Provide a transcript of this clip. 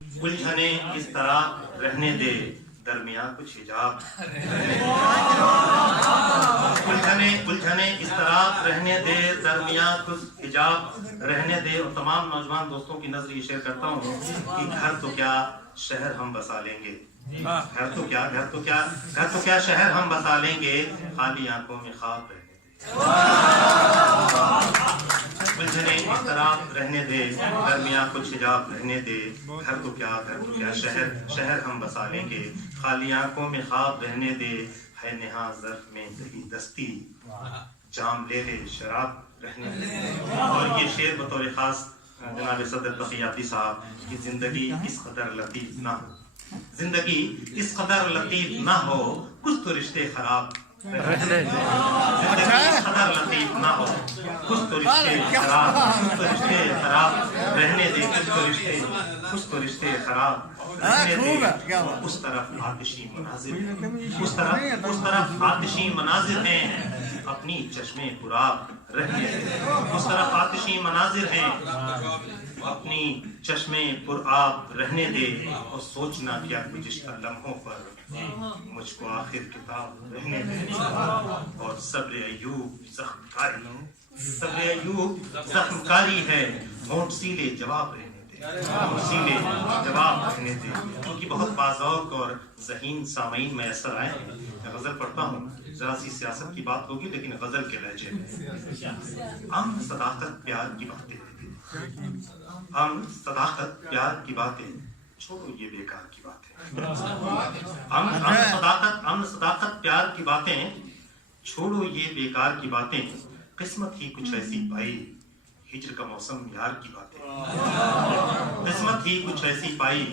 الجھنے اس طرح رہنے دے درمیاں کچھ حجاب، الجھنے اس طرح رہنے دے درمیاں کچھ حجاب رہنے دے۔ اور تمام نوجوان دوستوں کی نظر یہ شیئر کرتا ہوں کہ گھر تو کیا شہر ہم بسا لیں گے، گھر تو کیا شہر ہم بسا لیں گے، خالی آنکھوں میں خواب رہنے دے۔ الجھنے اس طرح رہنے دے درمیاں کچھ حجاب رہنے دے، گھر تو کیا شہر ہم بسا لیں گے، خالی آنکھوں میں خواب رہنے دے۔ ہے نہاں ظرف میں دہی دستی، جام لے لے شراب رہنے دے۔ اور یہ شعر بطور خاص جناب صدر تقیاتی صاحب کی زندگی اس قدر لطیف نہ ہو، زندگی اس قدر لطیف نہ ہو، کچھ تو رشتے خراب رہنے دے، زندگی اس قدر لطیف نہ ہو، کچھ تو رشتے خراب رہنے دے، کچھ تو رشتے خراب رہنے دے۔ اس طرف آتشی مناظر ہیں، اس طرف آتشی مناظر ہیں، اپنی چشمے پرآب رہنے دے۔ اس طرف آتشی مناظر ہیں، اپنی چشمے پرآب رہنے دے۔ اور سوچنا کیا گزشتہ لمحوں پر مجھ کو آخر کتاب رہنے دے۔ اور صبر ایوب زخم کاری ہے، ہونٹ سیلے جواب رہنے دے، ہونٹ سیلے جواب رہنے دے۔ کیونکہ بہت باذوق اور ذہین سامعین میسر آئے ہیں، میں غزل پڑھتا ہوں، ذرا سی سیاست کی بات ہوگی لیکن غزل کے لہجے میں۔ ہم صداقت پیار کی باتیں، ہم صداقت پیار کی باتیں، چھوڑو یہ بیکار کی باتیں۔ ہم صداقت پیار کی باتیں، چھوڑو یہ بیکار کی باتیں۔ قسمت ہی کچھ ایسی پائی، ہجر کا موسم یار کی باتیں۔ قسمت ہی کچھ ایسی پائی،